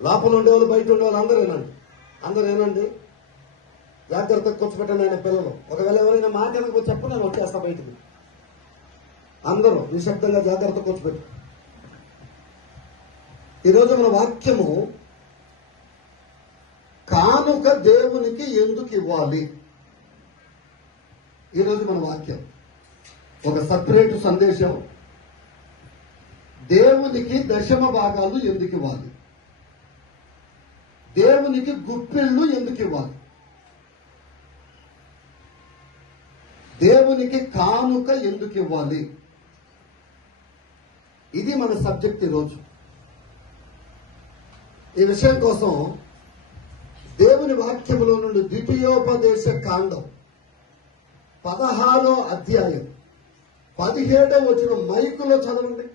లోపల ఉండేవాళ్ళు బయట ఉండేవాళ్ళు అందరూ ఏనండి. అందరూ ఏనండి? జాగ్రత్తగా కూర్చోబెట్టండి ఆయన పిల్లలు. ఒకవేళ ఎవరైనా మాట చెప్పు నేను వచ్చేస్తా బయటికి. అందరూ నిశ్శబ్దంగా జాగ్రత్త కూర్చోబెట్టు ఈరోజు మన వాక్యము కానుక దేవునికి ఎందుకు ఇవ్వాలి? ఈరోజు మన వాక్యం. ఒక సపరేట్ సందేశం. దేవునికి దశమ భాగాలు ఎందుకు ఇవ్వాలి? దేవునికి గుప్పిళ్ళు ఎందుకు ఇవ్వాలి? దేవునికి కానుక ఎందుకు ఇవ్వాలి? ఇది మన సబ్జెక్ట్ ఈరోజు. ఈ విషయం కోసం దేవుని వాక్యములో నుండి ద్వితీయోపదేశ కాండం పదహారో అధ్యాయం పదిహేడో వచ్చిన మైకులో చదవండి.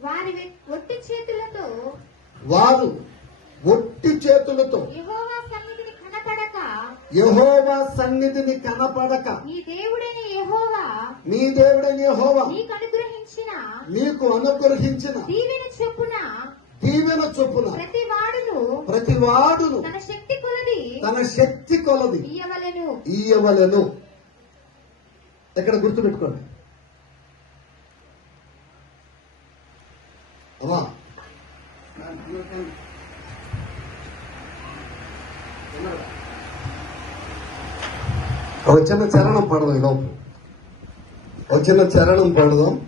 వారి ఒట్టి చేతులతో వారు ఒట్టి చేతులతో. యెహోవా సన్నిధిని కనపడక. నీ దేవుడైన యెహోవా మీ దేవుడైన యెహోవా నీకు అనుగ్రహించిన అనుగ్రహించిన దీవెన చొప్పున దీవెన చొప్పున ప్రతి వాడును ప్రతి వాడును తన శక్తి కొలది తన శక్తి కొలది ఇయ్యవలెను ఇయ్యవలెను ఎక్కడ గుర్తుపెట్టుకోండి. అమ్మా. ఒక చిన్న చరణం పడదాం ఈ లోపు. ఒక చిన్న చరణం పడదాం.